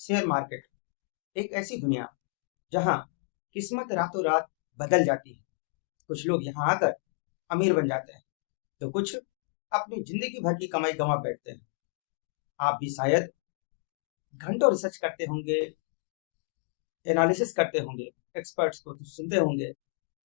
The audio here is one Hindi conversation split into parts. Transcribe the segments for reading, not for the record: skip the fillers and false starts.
शेयर मार्केट एक ऐसी दुनिया जहां किस्मत रातों रात बदल जाती है। कुछ लोग यहां आकर अमीर बन जाते हैं तो कुछ अपनी जिंदगी भर की कमाई गंवा बैठते हैं। आप भी शायद घंटों रिसर्च करते होंगे, एनालिसिस करते होंगे, एक्सपर्ट्स को तो सुनते होंगे,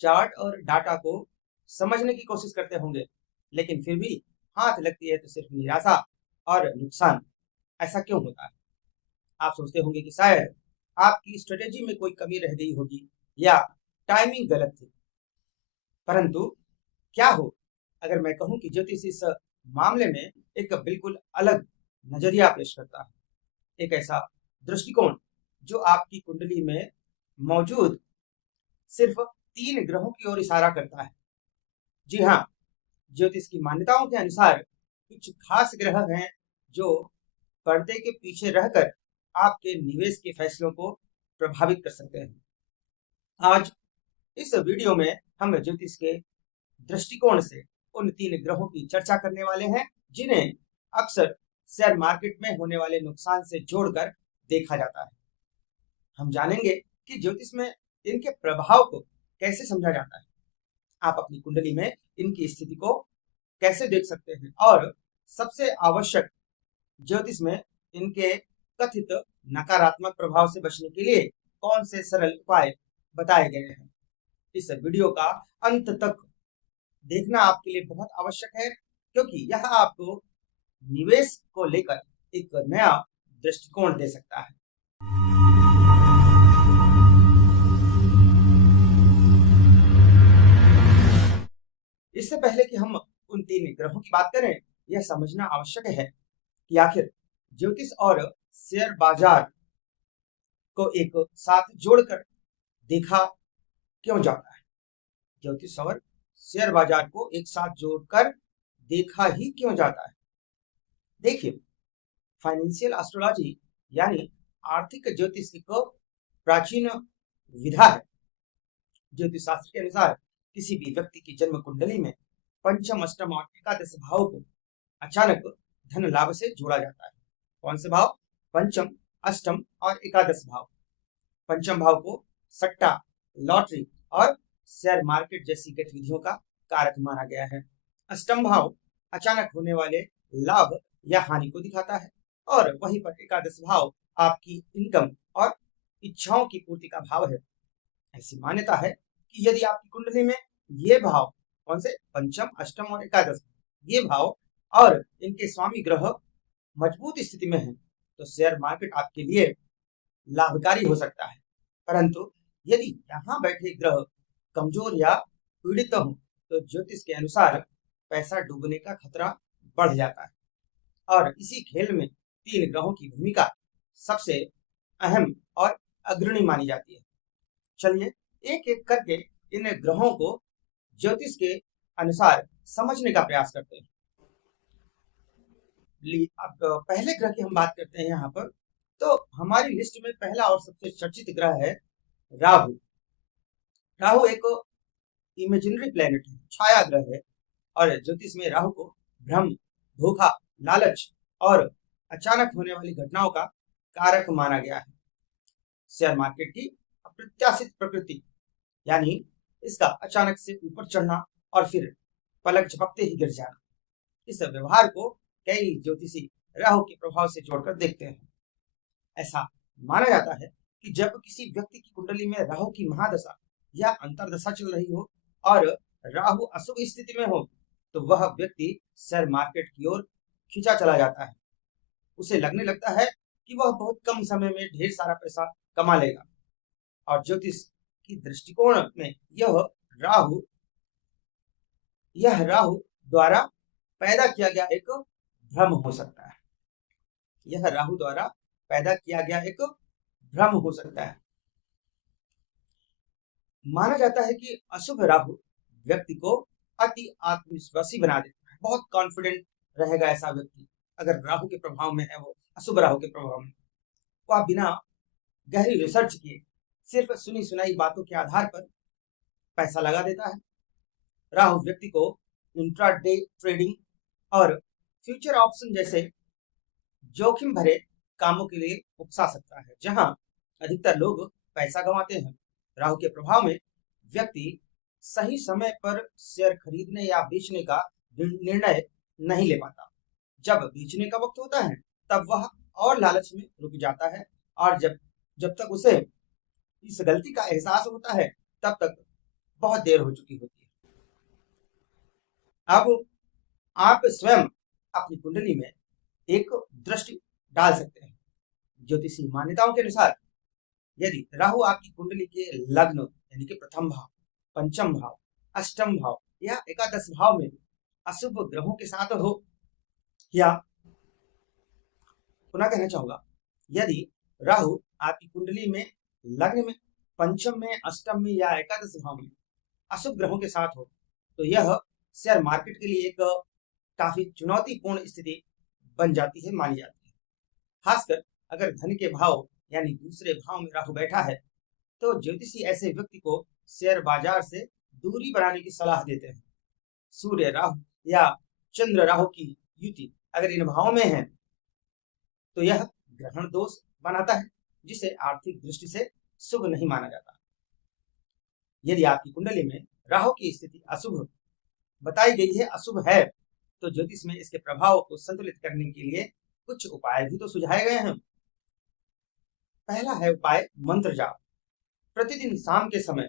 चार्ट और डाटा को समझने की कोशिश करते होंगे, लेकिन फिर भी हाथ लगती है तो सिर्फ निराशा और नुकसान। ऐसा क्यों होता है? आप सोचते होंगे कि शायद आपकी स्ट्रेटेजी में कोई कमी रह गई होगी या टाइमिंग गलत थी। परंतु क्या हो अगर मैं कहूं कि ज्योतिष इस मामले में एक बिल्कुल अलग नजरिया पेश करता है, एक ऐसा दृष्टिकोण जो आपकी कुंडली में मौजूद सिर्फ 3 ग्रहों की ओर इशारा करता है। जी हाँ, ज्योतिष की मान्यताओं के अनुसार कुछ खास ग्रह हैं जो पर्दे के पीछे रहकर आपके निवेश के फैसलों को प्रभावित कर सकते हैं। आज इस वीडियो में हम ज्योतिष के दृष्टिकोण से उन 3 ग्रहों की चर्चा करने वाले हैं जिन्हें अक्सर शेयर मार्केट में होने वाले नुकसान से जोड़कर देखा जाता है। हम जानेंगे कि ज्योतिष में इनके प्रभाव को कैसे समझा जाता है, आप अपनी कुंडली में इनकी स्थिति को कैसे देख सकते हैं और सबसे आवश्यक, ज्योतिष में इनके कथित नकारात्मक प्रभाव से बचने के लिए कौन से सरल उपाय बताए गए हैं। इस वीडियो का अंत तक देखना आपके लिए बहुत आवश्यक है, क्योंकि यह आपको निवेश को लेकर एक नया दृष्टिकोण दे सकता है। इससे पहले कि हम उन 3 ग्रहों की बात करें, यह समझना आवश्यक है कि आखिर ज्योतिष और शेयर बाजार को एक साथ जोड़कर देखा क्यों जाता है। ज्योतिष और शेयर बाजार को एक साथ जोड़कर देखा ही क्यों जाता है? देखिए, फाइनेंशियल एस्ट्रोलॉजी यानी आर्थिक ज्योतिष एक प्राचीन विधा है। ज्योतिष शास्त्र के अनुसार किसी भी व्यक्ति की जन्म कुंडली में पंचम, अष्टम और एकादश भाव को अचानक धन लाभ से जोड़ा जाता है। कौन से भाव? पंचम, अष्टम और एकादश भाव। पंचम भाव को सट्टा, लॉटरी और शेयर मार्केट जैसी गतिविधियों का कारक माना गया है। अष्टम भाव अचानक होने वाले लाभ या हानि को दिखाता है और वहीं पर एकादश भाव आपकी इनकम और इच्छाओं की पूर्ति का भाव है। ऐसी मान्यता है कि यदि आपकी कुंडली में ये भाव, कौन से? पंचम, अष्टम और एकादश, ये भाव और इनके स्वामी ग्रह मजबूत स्थिति में है तो शेयर मार्केट आपके लिए लाभकारी हो सकता है। परंतु यदि यहाँ बैठे ग्रह कमजोर या पीड़ित हो तो ज्योतिष के अनुसार पैसा डूबने का खतरा बढ़ जाता है। और इसी खेल में 3 ग्रहों की भूमिका सबसे अहम और अग्रणी मानी जाती है। चलिए एक एक करके इन ग्रहों को ज्योतिष के अनुसार समझने का प्रयास करते हैं। अब पहले ग्रह की हम बात करते हैं यहाँ पर, तो हमारी लिस्ट में पहला और सबसे चर्चित ग्रह है राहु। राहु एक इमेजिनरी प्लेनेट है, छाया ग्रह है और ज्योतिष में राहु को भ्रम, धोखा, लालच और अचानक होने वाली घटनाओं का कारक माना गया है। शेयर मार्केट की अप्रत्याशित प्रकृति यानी इसका अचानक से ऊपर चढ़ना और फिर पलक झपकते ही गिर जाना, इस व्यवहार को कई ज्योतिषी राहु के प्रभाव से जोड़कर देखते हैं। ऐसा माना जाता है कि जब किसी व्यक्ति की कुंडली में राहु की महादशा या अंतर्दशा चल रही हो और राहु अशुभ स्थिति में हो तो वह व्यक्ति शेयर मार्केट की ओर खींचा चला जाता है। उसे लगने लगता है कि वह बहुत कम समय में ढेर सारा पैसा कमा लेगा। और ज्योतिष की दृष्टिकोण में यह राहु द्वारा पैदा किया गया एक भ्रम हो सकता है। यह राहु द्वारा पैदा किया गया एक भ्रम हो सकता है। माना जाता है कि अशुभ राहु व्यक्ति को अति आत्मविश्वासी बना देता है, बहुत कॉन्फिडेंट रहेगा ऐसा व्यक्ति अगर राहु के प्रभाव में है। वो अशुभ राहु के प्रभाव में वह बिना गहरी रिसर्च किए सिर्फ सुनी सुनाई बातों के आधार पर पैसा लगा देता है। राहु व्यक्ति को इंट्राडे ट्रेडिंग और फ्यूचर ऑप्शन जैसे जोखिम भरे कामों के लिए उकसा सकता है। जहां अधिकतर लोग पैसा गंवाते हैं, राहु के प्रभाव में व्यक्ति सही समय पर शेयर खरीदने या बेचने का निर्णय नहीं ले पाता। जब बेचने का वक्त होता है तब वह और लालच में रुक जाता है, और जब जब तक उसे इस गलती का एहसास होता है तब तक बहुत देर हो चुकी होती है। अब आप स्वयं अपनी कुंडली में एक दृष्टि डाल सकते हैं। ज्योतिषी मान्यताओं के अनुसार यदि राहु आपकी कुंडली के लग्न यानी कि प्रथम भाव, पंचम भाव, अष्टम भाव या एकादश भाव में अशुभ ग्रहों के साथ हो, या पुनः कहना चाहूंगा, यदि राहु आपकी कुंडली में लग्न में, पंचम में, अष्टम में या एकादश भाव में अशुभ ग्रहों के साथ हो, तो यह शेयर मार्केट के लिए एक काफी चुनौतीपूर्ण स्थिति बन जाती है, मानी जाती है। खासकर अगर धन के भाव यानी दूसरे भाव में राहु बैठा है, तो ज्योतिषी ऐसे व्यक्ति को शेयर बाजार से दूरी बनाने की सलाह देते हैं। सूर्य राहु या चंद्र राहु की युति अगर इन भावों में है तो यह ग्रहण दोष बनाता है, जिसे आर्थिक दृष्टि से शुभ नहीं माना जाता। यदि आपकी कुंडली में राहु की स्थिति अशुभ बताई गई है, अशुभ है, तो ज्योतिष में इसके प्रभाव को संतुलित करने के लिए कुछ उपाय भी तो सुझाए गए हैं। पहला है उपाय मंत्र जाप। प्रतिदिन शाम के समय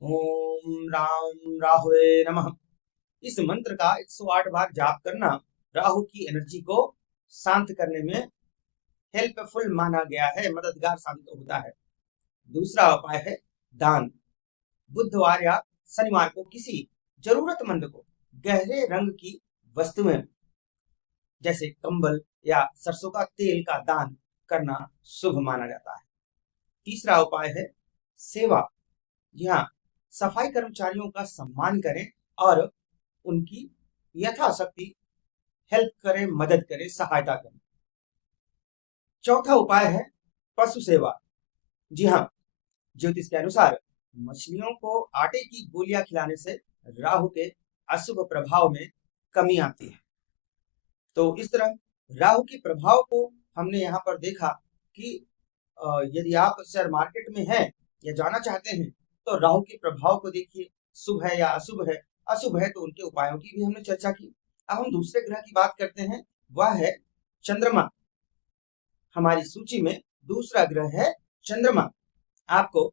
ओम राम राहुवे नमः इस मंत्र का 108 बार जाप करना राहु की एनर्जी को शांत करने में हेल्पफुल माना गया है, मददगार साबित होता है। दूसरा उपाय है दान। बुधवार या शनिवार को किसी जरूरतमंद को गहरे रंग की वस्तुएं जैसे कंबल या सरसों का तेल का दान करना शुभ माना जाता है। तीसरा उपाय है सेवा। जी हाँ, सफाई कर्मचारियों का सम्मान करें और उनकी यथाशक्ति हेल्प करें, मदद करें, सहायता करें। चौथा उपाय है पशु सेवा। जी हाँ, ज्योतिष के अनुसार मछलियों को आटे की गोलियां खिलाने से राहु के अशुभ प्रभाव में कमी आती है। तो इस तरह राहु के प्रभाव को हमने यहाँ पर देखा कि यदि आप शेयर मार्केट में हैं या जाना चाहते हैं तो राहु के प्रभाव को देखिए, शुभ है या अशुभ है। अशुभ है तो उनके उपायों की भी हमने चर्चा की। अब हम दूसरे ग्रह की बात करते हैं, वह है चंद्रमा। हमारी सूची में दूसरा ग्रह है चंद्रमा। आपको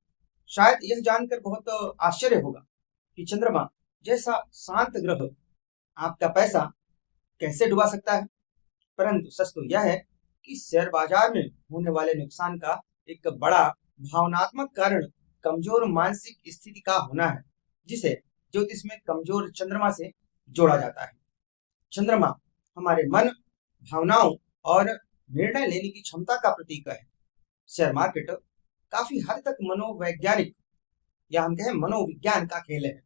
शायद यह जानकर बहुत आश्चर्य होगा कि चंद्रमा जैसा शांत ग्रह आपका पैसा कैसे डुबा सकता है, परंतु सच तो यह है कि शेयर बाजार में होने वाले नुकसान का एक बड़ा भावनात्मक कारण कमजोर मानसिक स्थिति का होना है, जिसे ज्योतिष में कमजोर चंद्रमा से जोड़ा जाता है। चंद्रमा हमारे मन, भावनाओं और निर्णय लेने की क्षमता का प्रतीक है। शेयर मार्केट काफी हद तक मनोवैज्ञानिक या हम कहें मनोविज्ञान का खेल है।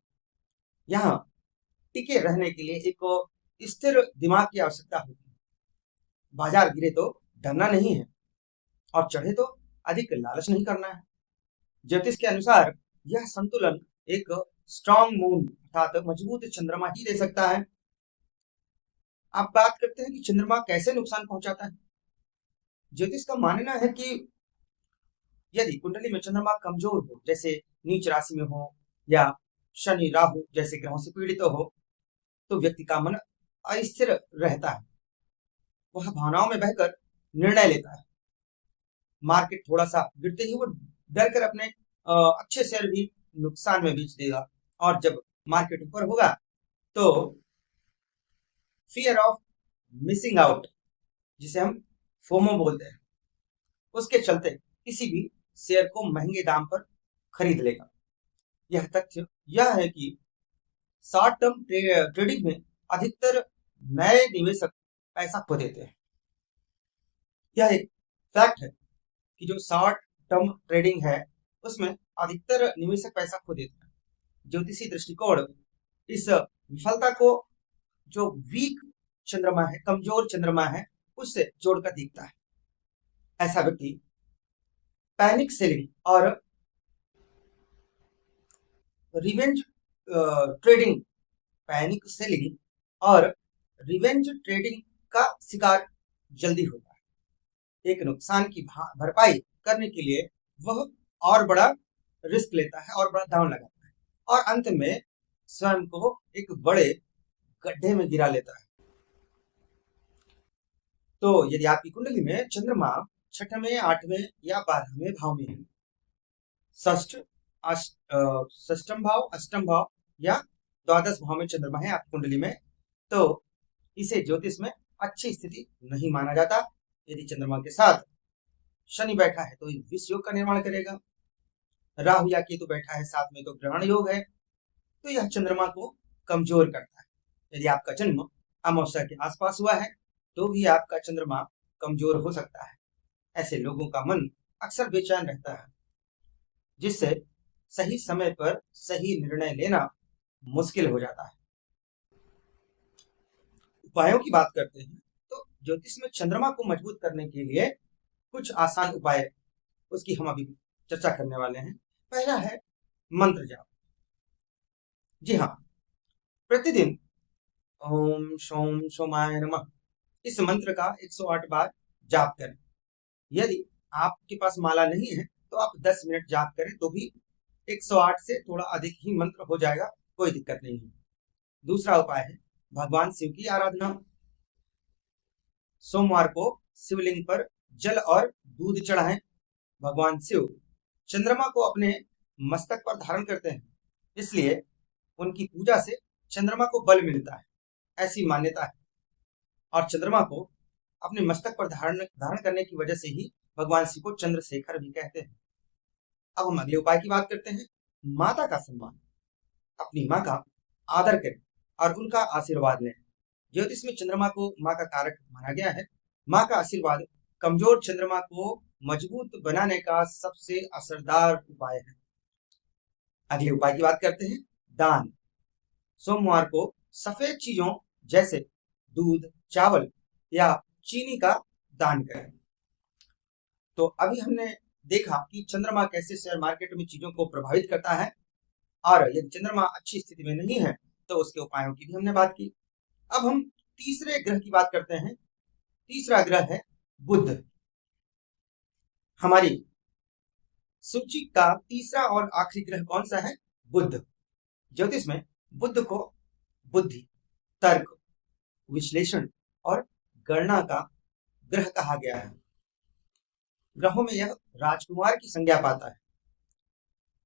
यहाँ टिके रहने के लिए एक स्थिर दिमाग की आवश्यकता होती है। बाजार गिरे तो डरना नहीं है और चढ़े तो अधिक लालच नहीं करना है। ज्योतिष के अनुसार यह संतुलन एक स्ट्रॉन्ग मून अर्थात मजबूत चंद्रमा ही दे सकता है। आप बात करते हैं कि चंद्रमा कैसे नुकसान पहुंचाता है। ज्योतिष का मानना है कि यदि कुंडली में चंद्रमा कमजोर हो, जैसे नीच राशि में हो या शनि राहु जैसे ग्रहों से पीड़ित हो, तो व्यक्ति का मन अस्थिर रहता है, वह भावनाओं में बहकर निर्णय लेता है। मार्केट थोड़ा सा गिरते ही वो डर कर अपने अच्छे शेयर भी नुकसान में बेच देगा, और जब मार्केट ऊपर होगा तो फियर ऑफ मिसिंग आउट, जिसे हम फोमो बोलते हैं, उसके चलते किसी भी शेयर को महंगे दाम पर खरीद लेगा। यह तथ्य यह है कि शॉर्ट टर्म ट्रेडिंग में अधिकतर नए निवेशक पैसा खो देते हैं। यह एक फैक्ट है कि जो शॉर्ट टर्म ट्रेडिंग है उसमें अधिकतर निवेशक पैसा खो देते हैं। ज्योतिषी दृष्टिकोण इस विफलता को जो वीक चंद्रमा है, कमजोर चंद्रमा है, उससे जोड़कर दिखता है। ऐसा व्यक्ति पैनिक सेलिंग और रिवेंज ट्रेडिंग, पैनिक सेलिंग और रिवेंज ट्रेडिंग का शिकार जल्दी होता है। एक नुकसान की भरपाई करने के लिए वह और बड़ा रिस्क लेता है और बड़ा दांव लगाता है और अंत में स्वयं को एक बड़े गड्ढे में गिरा लेता है। तो यदि आपकी कुंडली में चंद्रमा छठवें, आठवें या 12वें भाव में है, षष्ठ, षष्ठम भाव, अष्टम भाव या द्वादश भाव में चंद्रमा है आपकी कुंडली में, तो इसे ज्योतिष में अच्छी स्थिति नहीं माना जाता। यदि चंद्रमा के साथ शनि बैठा है तो विष योग का निर्माण करेगा, राहु या केतु बैठा है साथ में तो ग्रहण योग है, तो यह चंद्रमा को कमजोर करता है। यदि आपका जन्म अमावस्या के आसपास हुआ है तो भी आपका चंद्रमा कमजोर हो सकता है। ऐसे लोगों का मन अक्सर बेचैन रहता है, जिससे सही समय पर सही निर्णय लेना मुश्किल हो जाता है। उपायों की बात करते हैं तो ज्योतिष में चंद्रमा को मजबूत करने के लिए कुछ आसान उपाय, उसकी हम अभी चर्चा करने वाले हैं। पहला है मंत्र जाप। जी हाँ, प्रतिदिन ओम सोम सोमाय नमः इस मंत्र का 108 बार जाप करें। यदि आपके पास माला नहीं है तो आप 10 मिनट जाप करें तो भी 108 से थोड़ा अधिक ही मंत्र हो जाएगा, कोई दिक्कत नहीं है। दूसरा उपाय है भगवान शिव की आराधना। सोमवार को शिवलिंग पर जल और दूध चढ़ाएं। भगवान शिव चंद्रमा को अपने मस्तक पर धारण करते हैं, इसलिए उनकी पूजा से चंद्रमा को बल मिलता है, ऐसी मान्यता है। और चंद्रमा को अपने मस्तक पर धारण करने की वजह से ही भगवान शिव को चंद्रशेखर भी कहते हैं। अब हम अगले उपाय की बात करते हैं। माता का सम्मान। अपनी माँ का आदर करें और उनका आशीर्वाद लें। ज्योतिष में चंद्रमा को माँ का कारक माना गया है। माँ का आशीर्वाद कमजोर चंद्रमा को मजबूत बनाने का सबसे असरदार उपाय है। अगले उपाय की बात करते हैं दान। सोमवार को सफेद चीजों जैसे दूध, चावल या चीनी का दान करें। तो अभी हमने देखा कि चंद्रमा कैसे शेयर मार्केट में चीजों को प्रभावित करता है, और यदि चंद्रमा अच्छी स्थिति में नहीं है तो उसके उपायों की भी हमने बात की। अब हम तीसरे ग्रह की बात करते हैं। तीसरा ग्रह है बुध। हमारी सूची का तीसरा और आखिरी ग्रह कौन सा है? बुध। ज्योतिष में बुध को बुद्धि, तर्क, विश्लेषण और गणना का ग्रह कहा गया है। ग्रहों में यह राजकुमार की संज्ञा पाता है।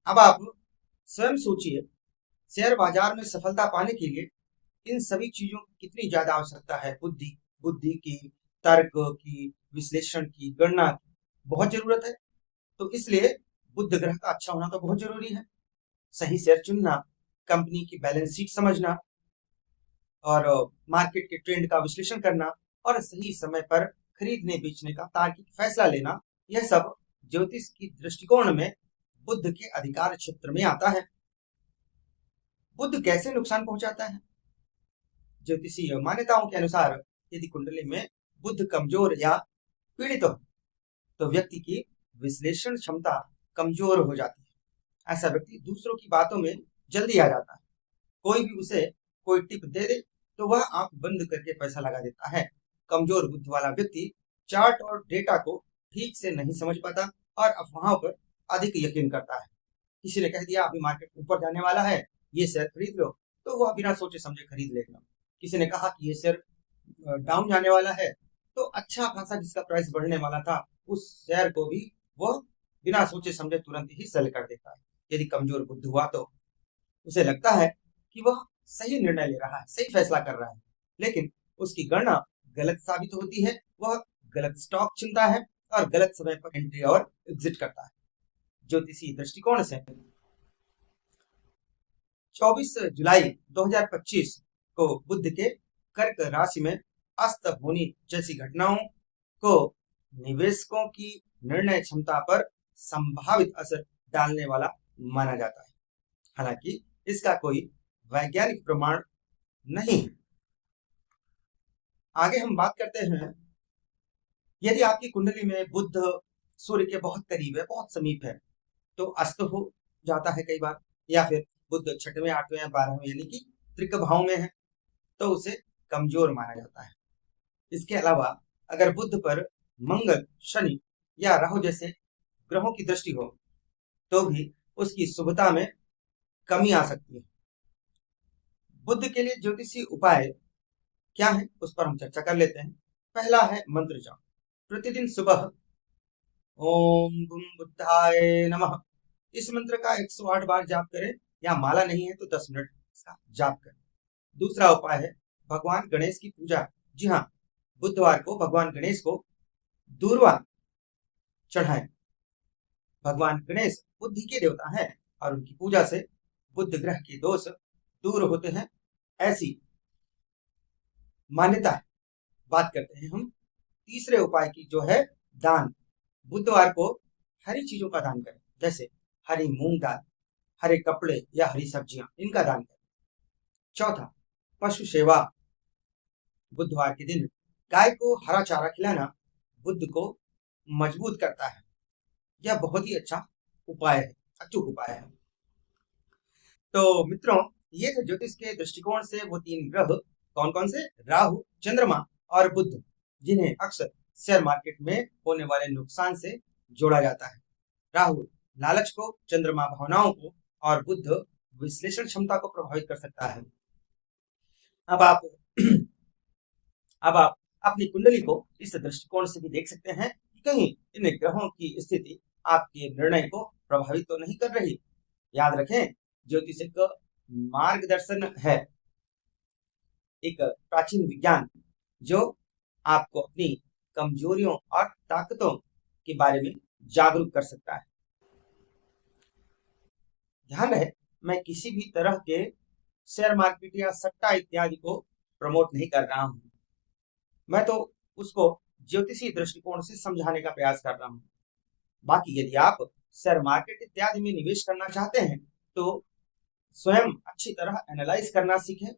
अब आप स्वयं सोचिए, शेयर बाजार में सफलता पाने के लिए इन सभी चीजों की कितनी ज्यादा आवश्यकता है। बुद्धि की, तर्क की, विश्लेषण की, गणना की बहुत जरूरत है। तो इसलिए बुध ग्रह का अच्छा होना तो बहुत जरूरी है। सही शेयर चुनना, कंपनी की बैलेंस शीट समझना और मार्केट के ट्रेंड का विश्लेषण करना और सही समय पर खरीदने बेचने का तार्किक फैसला लेना, यह सब ज्योतिष की दृष्टिकोण में बुध के अधिकार क्षेत्र में आता है। बुध कैसे नुकसान पहुंचाता है? ज्योतिषीय मान्यताओं के अनुसार यदि कुंडली में बुध कमजोर या पीड़ित हो तो व्यक्ति की विश्लेषण क्षमता कमजोर हो जाती है। ऐसा व्यक्ति दूसरों की बातों में जल्दी आ जाता है। कोई भी उसे कोई टिप दे दे तो वह आंख बंद करके पैसा लगा देता है। कमजोर बुद्धि वाला व्यक्ति चार्ट और डेटा को ठीक से नहीं समझ पाता और अफवाहों पर अधिक यकीन करता है। किसी ने कह दिया अभी मार्केट ऊपर जाने वाला है, ये शेयर खरीद लो, तो वह बिना सोचे समझे खरीद लेगा। किसी ने कहा कि ये शेयर डाउन जाने वाला है, तो अच्छा खासा जिसका प्राइस बढ़ने वाला था उस शेयर को भी वह बिना सोचे समझे तुरंत ही सेल कर देता है। यदि कमजोर बुद्धि हुआ तो उसे लगता है कि वह सही निर्णय ले रहा है, सही फैसला कर रहा है, लेकिन उसकी गणना गलत साबित होती है। वह गलत स्टॉक चुनता है और गलत समय पर एंट्री और एग्जिट करता है। ज्योतिषीय दृष्टिकोण से 24 जुलाई 2025 को बुध के कर्क राशि में अस्त होने जैसी घटनाओं को निवेशकों की निर्णय क्षमता पर संभावित असर डालने वाला माना जाता है। हालांकि इसका कोई वैज्ञानिक प्रमाण नहीं है। आगे हम बात करते हैं, यदि आपकी कुंडली में बुध सूर्य के बहुत करीब है, बहुत समीप है, तो अस्त हो जाता है कई बार, या फिर बुध छठवें, आठवें या 12वें यानी कि त्रिक भाव में है तो उसे कमजोर माना जाता है। इसके अलावा अगर बुध पर मंगल, शनि या राहु जैसे ग्रहों की दृष्टि हो तो भी उसकी शुभता में कमी आ सकती है। बुद्ध के लिए ज्योतिषीय उपाय क्या है उस पर हम चर्चा कर लेते हैं। पहला है मंत्र जाप। प्रतिदिन सुबह ओम बुम बुद्धाय नमः इस मंत्र का 108 बार जाप करें, या माला नहीं है तो 10 मिनट इसका जाप करें। दूसरा उपाय है भगवान गणेश की पूजा। जी हाँ, बुधवार को भगवान गणेश को दूर्वा चढ़ाएं। भगवान गणेश बुद्धि के देवता हैं और उनकी पूजा से बुध ग्रह के दोष दूर होते हैं, ऐसी मान्यता है। बात करते हैं हम तीसरे उपाय की, जो है दान। बुधवार को हरी चीजों का दान करें, जैसे हरी मूंग दाल, हरे कपड़े या हरी सब्जियां, इनका दान करें। चौथा, पशु सेवा। बुधवार के दिन गाय को हरा चारा खिलाना बुद्ध को मजबूत करता है। यह बहुत ही अच्छा उपाय है, अचूक उपाय है। तो मित्रों, ये थे ज्योतिष के दृष्टिकोण से वो 3 ग्रह। कौन कौन से? राहु, चंद्रमा और बुध, जिन्हें अक्सर शेयर मार्केट में होने वाले नुकसान से जोड़ा जाता है। राहु लालच को, चंद्रमा भावनाओं को और बुध विश्लेषण क्षमता को प्रभावित कर सकता है। अब आप अब आप अपनी कुंडली को इस दृष्टिकोण से भी देख सकते हैं कि कहीं इन ग्रहों की स्थिति आपके निर्णय को प्रभावित तो नहीं कर रही। याद रखें, ज्योतिष एक मार्गदर्शन है, एक प्राचीन विज्ञान जो आपको अपनी कमजोरियों और ताकतों के बारे में जागरूक कर सकता है। ध्यान रहे, मैं किसी भी तरह के शेयर मार्केट या सट्टा इत्यादि को प्रमोट नहीं कर रहा हूं। मैं तो उसको ज्योतिषीय दृष्टिकोण से समझाने का प्रयास कर रहा हूं। बाकी यदि आप शेयर मार्केट इत्यादि में निवेश करना चाहते हैं तो स्वयं अच्छी तरह एनालाइज करना सीखें।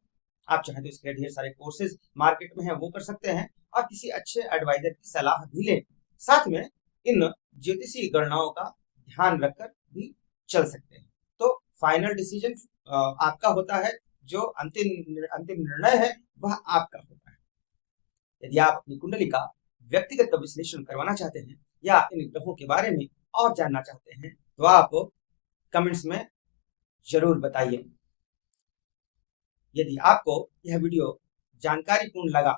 आप चाहें तो इसके लिए ढेर सारे कोर्सेज मार्केट में हैं, वो कर सकते हैं, और किसी अच्छे एडवाइजर की सलाह भी लें। साथ में इन ज्योतिषीय गणनाओं का ध्यान रखकर भी चल सकते हैं। तो फाइनल डिसीजन आपका होता है, जो अंतिम निर्णय है वह आपका होता है। यदि आप अपनी कुंडली का व्यक्तिगत विश्लेषण करवाना चाहते हैं या इन ग्रहों के बारे में और जानना चाहते हैं तो आप कमेंट्स में जरूर बताइए। यदि आपको यह वीडियो जानकारीपूर्ण लगा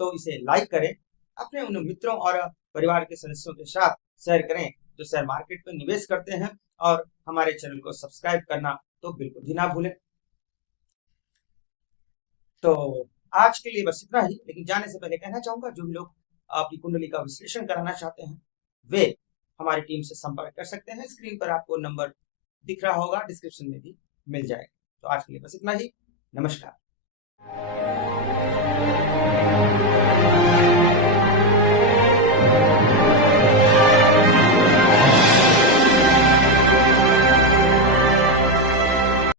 तो इसे लाइक करें, अपने उन मित्रों और परिवार के सदस्यों के साथ शेयर करें जो शेयर मार्केट में निवेश करते हैं, और हमारे चैनल को सब्सक्राइब करना तो बिल्कुल भी ना भूलें। तो आज के लिए बस इतना ही, लेकिन जाने से पहले कहना चाहूंगा, जो भी लोग अपनी कुंडली का विश्लेषण कराना चाहते हैं वे हमारी टीम से संपर्क कर सकते हैं। स्क्रीन पर आपको नंबर दिख रहा होगा, डिस्क्रिप्शन में भी मिल जाएगा। तो आज के लिए बस इतना ही। नमस्कार।